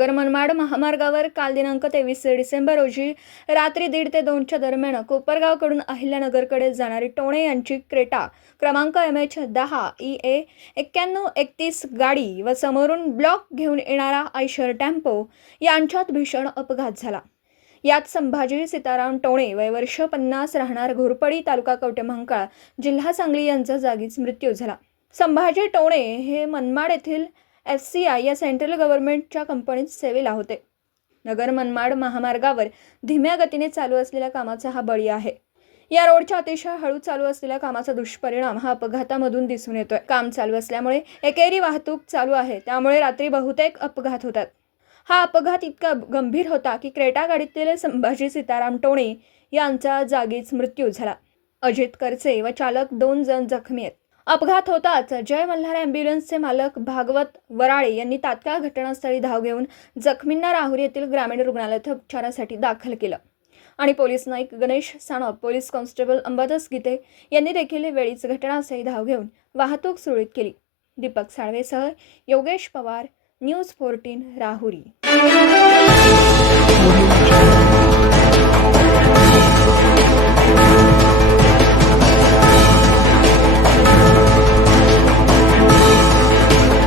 नगर मनमाड महामार्गावर काल दिनांक 23 डिसेंबर रोजी रात्री 1:30 ते 2च्या दरम्यान कोपरगावकडून अहिल्यानगरकडे जाणारी टोणे यांची क्रेटा क्रमांक MH10 EA 9131 गाडी व समोरून ब्लॉक घेऊन येणारा आयशर टेम्पो यांच्यात भीषण अपघात झाला। यात संभाजी सीताराम टोणे वय वर्ष 50 राहणार घोरपडी तालुका कवठेमहांकाळ जिल्हा सांगली यांचा जागीच मृत्यू झाला। संभाजी टोणे हे मनमाड येथील FCI या सेंट्रल गव्हर्नमेंटच्या कंपनीत सेवेला होते। नगर मनमाड महामार्गावर धीम्या गतीने चालू असलेल्या कामाचा हा बळी आहे। या रोडच्या अतिशय हळू चालू असलेल्या कामाचा दुष्परिणाम हा अपघातामधून दिसून येतोय। काम चालू असल्यामुळे एकेरी वाहतूक चालू आहे, त्यामुळे रात्री बहुतेक अपघात होतात। हा अपघात इतका गंभीर होता की क्रेटा गाडीतील संभाजी सीताराम टोणे यांचा जागीच मृत्यू झाला। अजित करचे व चालक 2 जण जखमी आहेत। अपघात होताच जय मल्हार ॲम्ब्युलन्सचे मालक भागवत वराळे यांनी तात्काळ घटनास्थळी धाव घेऊन जखमींना राहुरी येथील ग्रामीण रुग्णालयात उपचारासाठी दाखल केलं आणि police Naik Ganesh Sanap, police constable Ambadas Gite यांनी देखील वेळीच घटनास्थळी धाव घेऊन वाहतूक सुरळीत केली। दीपक साळवेसह योगेश पवार, न्यूज 14 राहुरी।